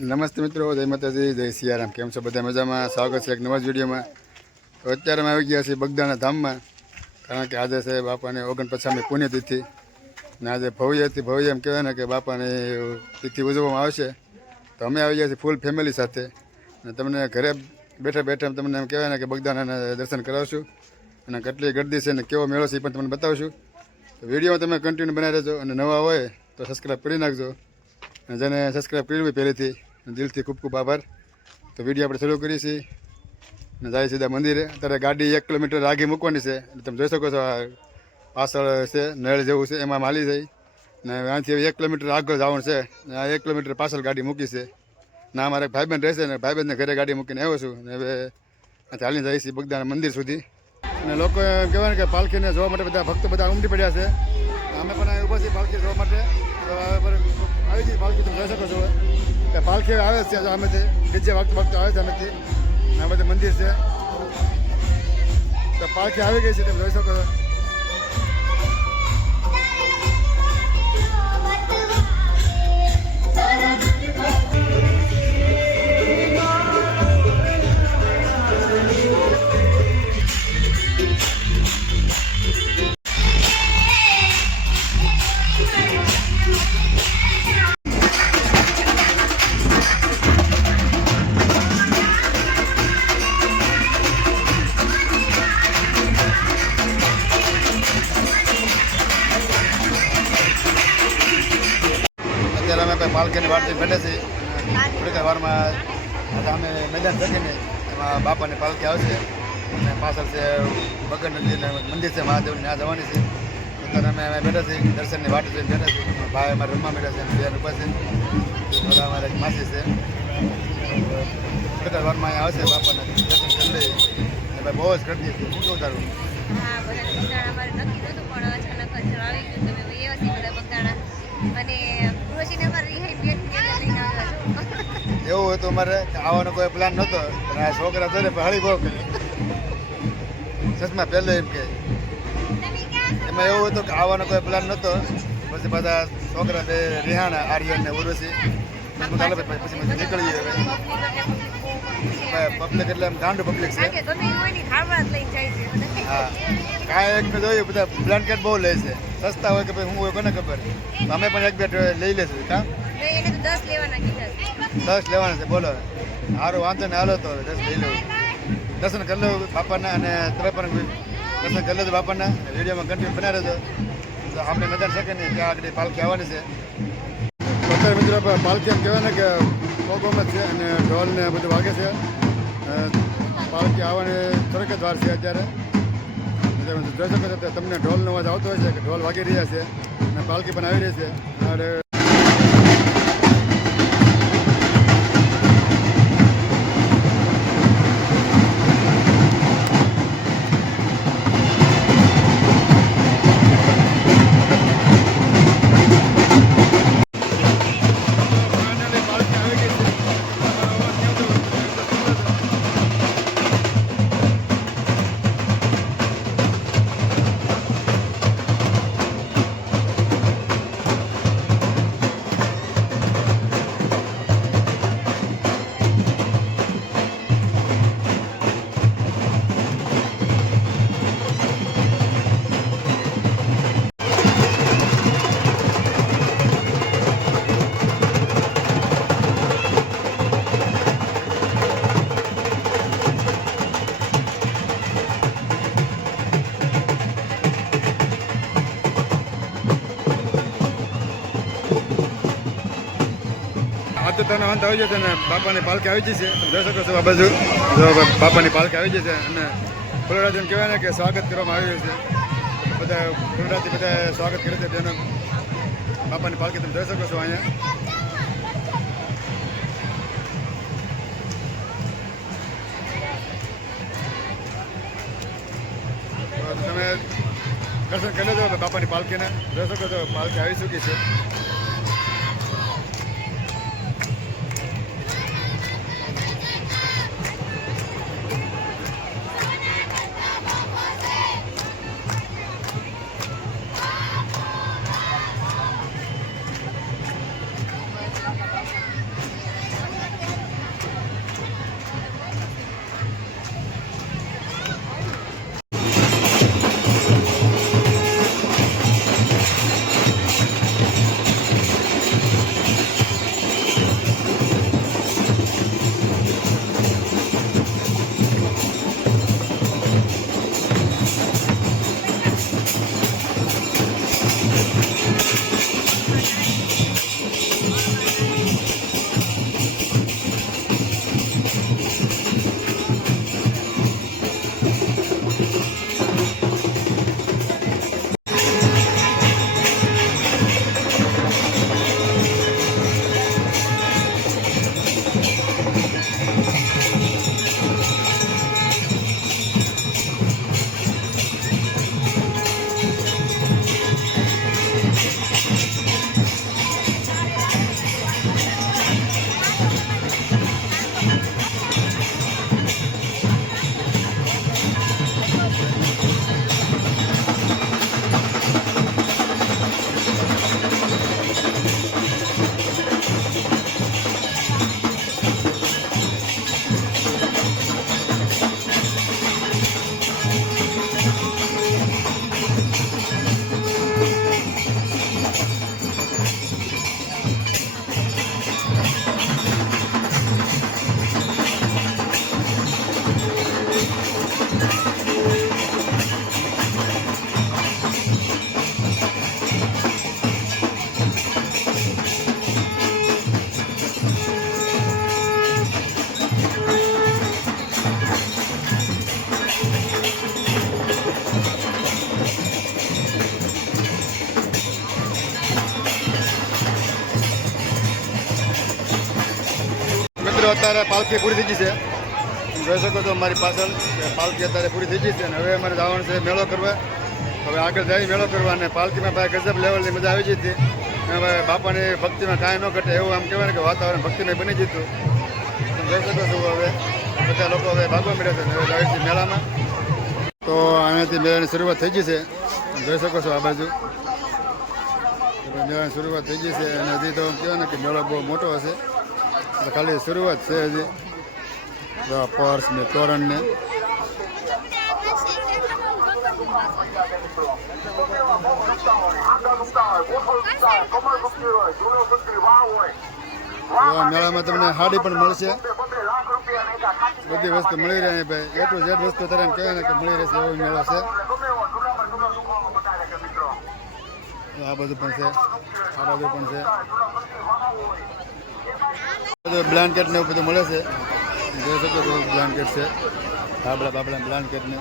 નમસ્તે મિત્રો, જય માતાજી, જય સિયારામ. કેમ છો બધા? મજામાં? સ્વાગત છે એક નવા જ વિડીયોમાં. તો અત્યારે અમે આવી ગયા છીએ બગદાણા ધામમાં, કારણ કે આજે છે બાપાની 49મી પુણ્યતિથિ. ને આજે ભવ્ય એમ કહેવાય ને કે બાપાની તિથિ ઉજવવામાં આવશે. તો અમે આવી ગયા છીએ ફૂલ ફેમિલી સાથે, અને તમને ઘરે બેઠા બેઠા તમને એમ કહેવાય ને કે બગદાણાના દર્શન કરાવશું, અને કેટલી ગરદી છે ને કેવો મેળો છે એ પણ તમને બતાવશું. તો વિડીયોમાં તમે કન્ટિન્યુ બનાવી રહેજો, અને નવા હોય તો સબસ્ક્રાઈબ કરી નાખજો. અને જેને સબસ્ક્રાઈબ કર્યું હોય પહેલેથી દિલથી ખૂબ ખૂબ આભાર. તો વિડીયો આપણે શરૂ કરીએ છીએ અને જાય સીધા મંદિરે. અત્યારે ગાડી 1 કિલોમીટર આગી મૂકવાની છે, એટલે તમે જોઈ શકો છો આ પાછળ છે નળ જેવું છે, એમાં માલી જાય ને અહીંથી 1 કિલોમીટર આગળ જવાનું છે. આ 1 કિલોમીટર પાછળ ગાડી મૂકી છે. ના અમારે ભાઈબંધ રહેશે ને ભાઈબંધને ઘરે ગાડી મૂકીને આવ્યો છું, ને હવે ચાલીને જાય છે બગદાણા મંદિર સુધી. અને લોકો એમ કહેવાય ને કે પાલખીને જોવા માટે બધા ભક્તો બધા ઉમટી પડ્યા છે. અમે પણ અહીં ઊભા છીએ પાલખી જોવા માટે. તો આવી ગઈ પાલખી, તમે જોઈ શકો છો કે પાલખી આવે છે આમેથી, ડીજે વાગતો આવે છે આમેથી. આ બધું મંદિર છે, તો પાલખી આવી ગઈ છે, તમે જોઈ શકો છો. અત્યારે અમે પાલખીની વારથી બેઠે છીએ. થોડીક વારમાં અમે મેદાન જઈને એમાં બાપાની પાલખી આવશે, અને પાછળ છે બગડ મંદિર છે મહાદેવની, ત્યાં જવાની છે. અત્યારે અમે બેઠા છીએ દર્શનની વાટ જોઈને બેઠા છીએ. ભાઈ અમારે રમવા બેઠા છે, બેન ઉભા છે, બધા અમારે એક માસી છે. થોડીક વારમાં અહીંયા આવશે, બાપાના દર્શન કરી લઈએ. ભાઈ બહુ જ કરતી હતી. શું કહું તારું? એવું હતું અમારે આવવાનો કોઈ પ્લાન નહોતો, પણ આ છોકરા જોઈને હળી બહુ કરી ચશ્મા પહેલે એમ કે એમાં એવું હતું કે આવવાનો કોઈ પ્લાન નહોતો. પછી બધા છોકરા બે રિહાણા આર્યન ને ઉર્વશી પછી નીકળી ગઈ. હવે પબ્લિક એટલે એમ ગાંડું પબ્લિક છે. હા, કાંઈ એક જોયું બધા બ્લેન્કેટ બહુ લે છે, સસ્તા હોય કે ભાઈ હું હોય કોને ખબર. અમે પણ એક બે લઈ લેશું. કાં 10 લેવાના છે, બોલો. સારું, વાંધો ને હાલો તો 10 લઈ લઉં. દર્શન કરી લઉં બાપાના, અને તમે પણ દર્શન કરી લેજો બાપાના. વિડીયોમાં કન્ટિન્યુ બનાવી રહેજો. તો આપણે મેદાન શકે નહીં, ત્યાં આગળ પાલખી આવવાની છે. અત્યારે મિત્રો પાલખી એમ કહેવાય ને કે કોગોમાં છે, અને ઢોલ ને બધું વાગે છે. પાલખી આવવાની થોડીક જ વાર છે. અત્યારે જોઈ શકો છો તમને ઢોલનો અવાજ આવતો હોય છે કે ઢોલ વાગી રહ્યા છે, અને પાલખી પણ આવી રહી છે. અને તો તને અંત આવી જશે, ને બાપાની પાલખી આવી જશે. તમે જોઈ શકો છો આ બાજુ બાપાની પાલખી આવી જશે, અને ફૂલરાજીને કહેવાય ને કે સ્વાગત કરવામાં આવ્યું છે. બધા ફૂલરાજી બધા સ્વાગત કરે છે તેનું બાપાની પાલખી. તમે જોઈ શકો છો અહીંયા. તમે દર્શન કરી લેજો બાપાની પાલખીને. જોઈ શકો છો પાલખી આવી ચૂકી છે. મિત્રો અત્યારે પાલખી પૂરી થઈ ગઈ છે. જોઈ શકો છો મારી પાછળ પાલખી અત્યારે પૂરી થઈ ગઈ છે અને હવે અમારે જવાનું છે મેળો કરવા. હવે આગળ જઈ મેળો કરવા અને પાલખીમાં ભાઈ ગજબ લેવલની મજા આવી જતી. હવે બાપાની ભક્તિમાં કાંઈ ન ઘટે એવું આમ કહેવાય ને કે વાતાવરણ ભક્તિમય બની જતું. જોઈ શકો છો હવે બધા લોકો હવે ભાગવા મળ્યા છે. હવે જાય છે મેળામાં. તો અહીંયાથી મેળાની શરૂઆત થઈ ગઈ છે. જોઈ શકો છો આ બાજુ મેળાની શરૂઆત થઈ ગઈ છે અને હજી તો કહેવાય ને કે મેળો બહુ મોટો હશે. ખાલી શરૂઆત છે હજી. પર્સ ને તોરણ ને મેળામાં તમને હાડી પણ મળશે. બધી વસ્તુ મળી રહે ભાઈ. એ ટુ ઝેડ વસ્તુ તરફ કહેવાય ને કે મળી રહેશે એવો મેળો છે. આ બધું પણ છે, આ બાજુ પણ છે. બધું બ્લેન્કેટ ને એવું બધું મળે છે. જોઈ શકો છો બ્લેન્કેટ છે, બાબડા બાબડા બ્લેન્કેટ ને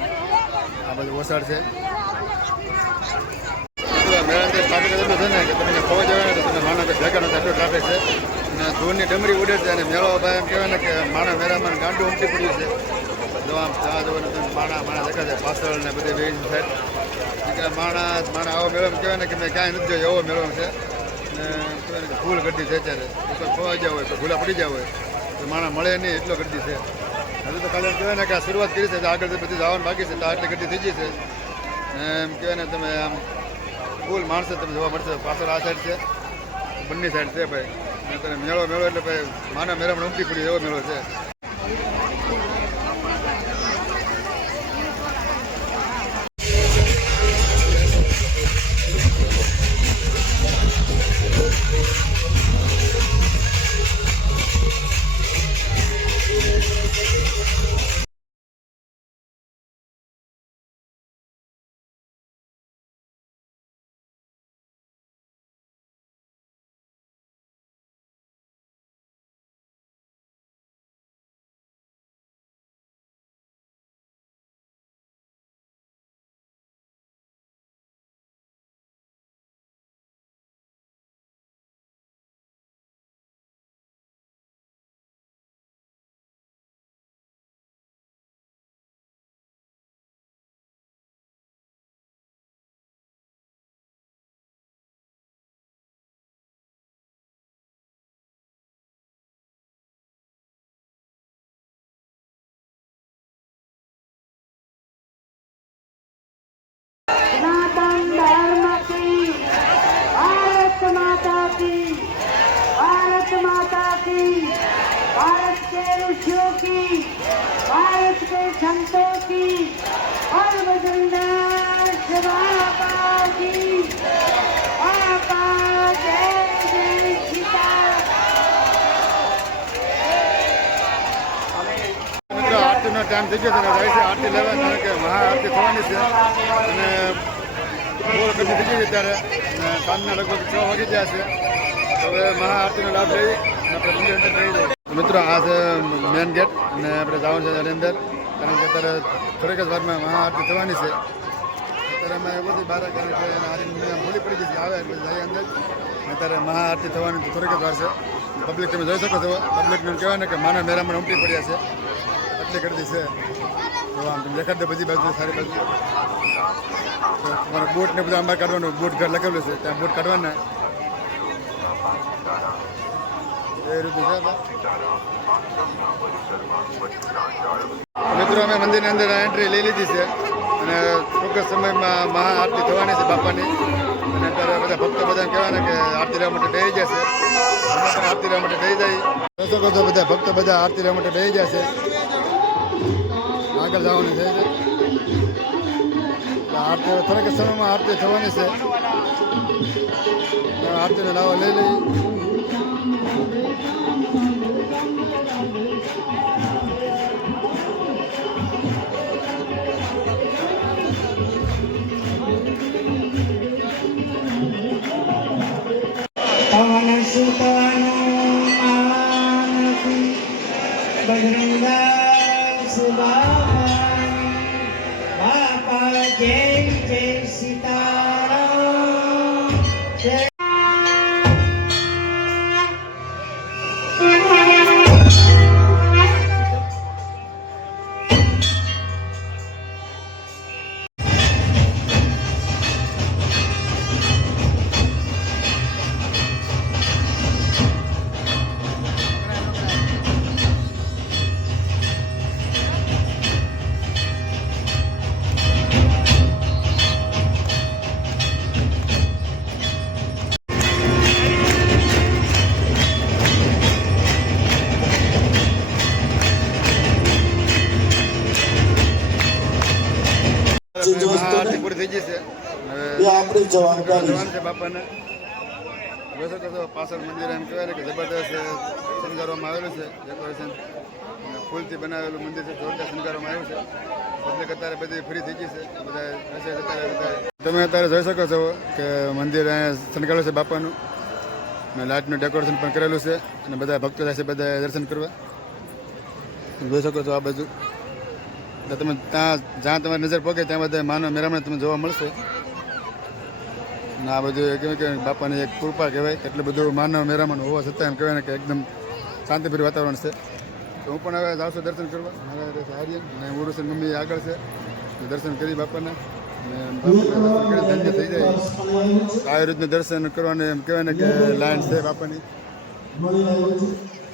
આ બધું ઓસાડ છે. મેળાની ટ્રાફિક એટલું છે ને કે તમને ખબર જવાય ને તમે માનો કે ભેગા નથી એટલું ટ્રાફિક છે. અને ધૂળની ડમરી ઉડે છે અને મેળો ભાઈ એમ કહેવાય ને કે માણા મેળામાં ગાંડું ઉમટી પડ્યું છે. જો આમ ચા જોવાનું માણા દેખા છે પાછળ ને બધી વેજ સાઈડ. માણા આવો મેળો કહેવાય ને કે મેં કાંઈ નથી જોયો એવો મેળો છે. ને કહેવાય ને કે ફૂલ ગड्डी છે અત્યારે. કોઈ ખોવાઈ ગયા હોય કોઈ ભૂલા પડી ગયા હોય તો માણા મળે નહીં એટલો ગड्डी છે. હજુ તો ખાલી એમ કહેવાય ને કે આ શરૂઆત કરી છે. આગળ બધી જવાનું બાકી છે તો આટલી ગड्डी થઈ ગઈ છે. એમ કહેવાય ને તમે આમ ફૂલ માણસો તમે જોવા મળશે. પાછળ આ સાઈડ છે, બંને સાઈડ છે ભાઈ. અત્યારે મેળો એટલે ભાઈ માના મેળામાં ઉમટી પડી એવો મેળો છે. सनातन धर्म की भारत माता की, भारत माता की, भारत के ऋषियों की, भारत के संतों की और बजरंगदास बाबा की बाबा जय जय सीता। આરતીનો ટાઈમ થઈ ગયો છે ને જાય છે આરતી લેવા. કારણ કે મહાઆરતી થવાની છે અને બહુ ગड्डी થઈ ગઈ છે ત્યારે સાંજના લગભગ 6 વાગી ગયા છે. હવે મહાઆરતીનો લાભ લઈ આપણે મંદિર અંદર જઈ જઈએ. મિત્રો આ છે મેન ગેટ અને આપણે જવાનું છે એની અંદર. કારણ કે અત્યારે થોડીક જ વારમાં મહાઆરતી થવાની છે. અત્યારે અમે એવું બધી બહાર કારણ કે આરતી ખુલ્લી પડી ગઈ આવે એટલે જઈએ અંદર. અત્યારે મહાઆરતી થવાની થોડીક જ વાર છે. પબ્લિક તમે જોઈ શકો છો. પબ્લિકને કહેવાય ને કે માના મેળામાં ઉમટી પડ્યા છે. એટલી ગड्डी છે. તો આમ તમે દેખાડ દો બધી બાજુ સારી બાજુ. તમારે બોટ ને બધા આંબા કાઢવાનું. બોટ ઘર લખેલું છે ત્યાં બોટ કાઢવાના એ રીતે છે. મિત્રો અમે મંદિરની અંદર એન્ટ્રી લઈ લીધી છે અને ટૂંક સમયમાં મહાઆરતી થવાની છે બાપાની. અને અત્યારે બધા ભક્તો બધા કહેવાય ને કે આરતી લેવા માટે બેસી જશે. અમે પણ આરતી લેવા માટે બેસી જઈએ. જોઈ શકો છો બધા ભક્તો બધા આરતી લેવા માટે બેસી જશે. આગળ જવાનું છે આરતી થોડાક સમયમાં આરતી થવાની છે. આરતીનો લાવો લઈ લઈ. पवन सुतनु बजरंगदास बापा जय जय सीताराम जय થોડી જાણકારી જવાનું છે બાપાને જોઈ શકો છો પાછળ મંદિર એમ કહેવાય ને કે જબરદસ્ત શણગારવામાં આવેલું છે ડેકોરેશન અને ફૂલથી બનાવેલું મંદિર છે જોરદાર શણગારવામાં આવ્યું છે પબ્લિક અત્યારે બધી ફ્રી થઈ ગઈ છે બધા હશે અત્યારે બધા તમે અત્યારે જોઈ શકો છો કે મંદિર અહીંયા શણગારેલું છે બાપાનું અને લાઇટનું ડેકોરેશન પણ કરેલું છે અને બધા ભક્તો જાય છે બધા દર્શન કરવા તમે જોઈ શકો છો આ બાજુ એટલે તમે ત્યાં જ્યાં તમારી નજર પગે ત્યાં બધા માનવ મેળામણ તમને જોવા મળશે અને આ બધું કહેવાય કે બાપાની એક કૃપા કહેવાય એટલું બધું માનવ મેળામણ હોવા છતાં એમ કહેવાય ને કે એકદમ શાંતિભર્યું વાતાવરણ છે તો હું પણ હવે જાઉં છું દર્શન કરવા મારા આર્યન અને ઉરુસન મમ્મી આગળ છે દર્શન કરી બાપાના અને બાપાના દર્શન કરી ધન્ય થઈ જાય આવી રીતનું દર્શન કરવાનું એમ કહેવાય ને કે લાઈન છે બાપાની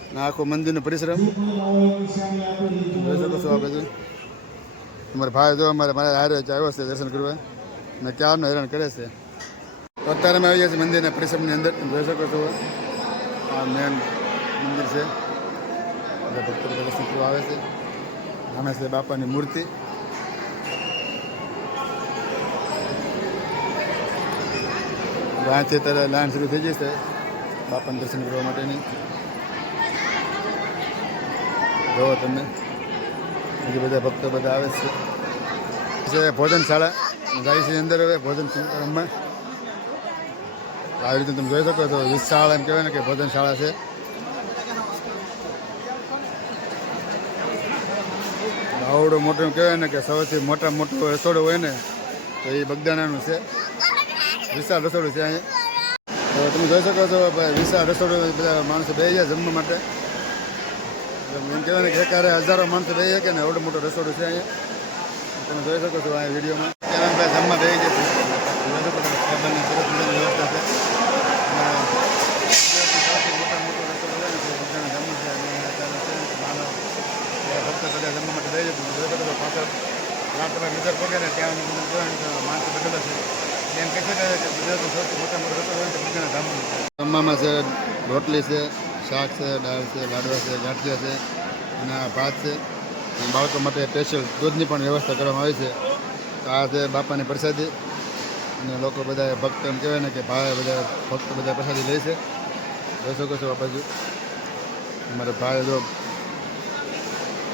અને આખું મંદિરનો પરિશ્રમ જોઈ શકો છો આ બધું તમારા ભાઈ જો મારા હારે આવ્યો છે દર્શન કરવા અને ક્યારનો હેરાન કરે છે તો અત્યારે અમે આવી ગયા છીએ મંદિરના પરિસરની અંદર તમે જોઈ શકો છો આ મેન મંદિર છે બધા ભક્તો બધા દર્શન કરવા આવે છે સામે છે બાપાની મૂર્તિ અહીંથી અત્યારે લાઈન શરૂ થઈ જશે બાપાને દર્શન કરવા માટેની જોવો તમે હજી બધા ભક્તો બધા આવે છે ભોજનશાળા જાય છે અંદર હવે ભોજન રમવા આવી રીતે તમે જોઈ શકો છો વિશાળ એમ કહેવાય ને કે ભોજનશાળા છે આવડું મોટું એમ કહેવાય ને કે સૌથી મોટામાં મોટું રસોડું હોય ને તો એ બગદાણાનું છે વિશાળ રસોડું છે અહીંયા તો તમે જોઈ શકો છો વિશાળ રસોડું બધા માણસો બે જાય જમવા માટે એમ કહેવાય ને કે એકારે હજારો માણસો બે કે ને આવડું મોટું રસોડું છે અહીંયા તમે જોઈ શકો છો આ વિડીયોમાં ત્યારે બધા જમવા બે જશે જોઈ શકો છો ટેબલની સરસ મજાની વ્યવસ્થા છે મોટા મોટું રસોડું હોય ને તો બધાને જમવું છે અને અત્યારે છે માનવ ભક્તો બધા જમવા માટે બે જશે જોઈ શકો છો પાછળ જ્યાં તમે નજર પગે ને ત્યાં માણસો બેઠેલા છે એમ કહે છે કે ગુજરાતનું સૌથી મોટા મોટું રસોડું હોય તો બધાને જમવું જમવામાં છે રોટલી છે શાક છે દાળ છે લાડવા છે ગાંઠિયા છે અને આ ભાત છે અને બાળકો માટે સ્પેશિયલ દૂધની પણ વ્યવસ્થા કરવામાં આવી છે તો આ છે બાપાની પ્રસાદી અને લોકો બધા ભક્ત એમ કહેવાય ને કે ભાઈ બધા ભક્તો બધા પ્રસાદી લે છે જોઈ શકો છો આ બાજુ અમારે ભાઈ જો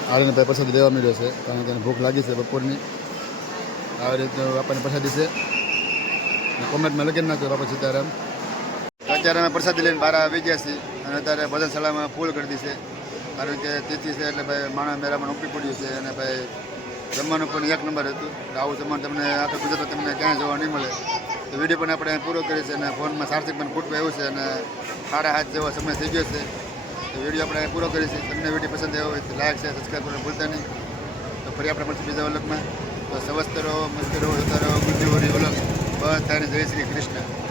આવીને ભાઈ પ્રસાદી લેવા મળ્યો છે કારણ કે એને ભૂખ લાગી છે બપોરની આવી રીતનું બાપાની પ્રસાદી છે અને કોમેન્ટમાં લખી નાખ્યો બાપા સીતારામ અત્યારે અમે પ્રસાદી લઈને બહાર આવી ગયા છીએ અને અત્યારે ભોજનશાળામાં ફૂલ કરી દીધી છે કારણ કે તિથિ છે એટલે ભાઈ માણસ મેળામાં ઉપડી પડ્યું છે અને ભાઈ જમવાનું પણ એક નંબર હતું એટલે આવું જમવાનું તમને આખા ગુજરાતમાં તમને ક્યાંય જોવા નહીં મળે તો વિડીયો પણ આપણે પૂરો કરીએ છીએ અને ફોનમાં ચાર્જિંગ પણ ખૂટવા આવ્યું છે અને 7:30 જેવો સમય થઈ ગયો છે તો વિડીયો આપણે પૂરો કરીએ છીએ તમને વિડીયો પસંદ આવ્યો હોય તો લાઈક છે સબસ્ક્રાઈબ કરવાનું ભૂલતા નહીં તો ફરી આપણે મળશું બીજા વલકમાં તો સ્વસ્થ રહો મસ્ત રહો જતા રહો ગુજ્જુ વરી વલક બધાને જય શ્રી કૃષ્ણ.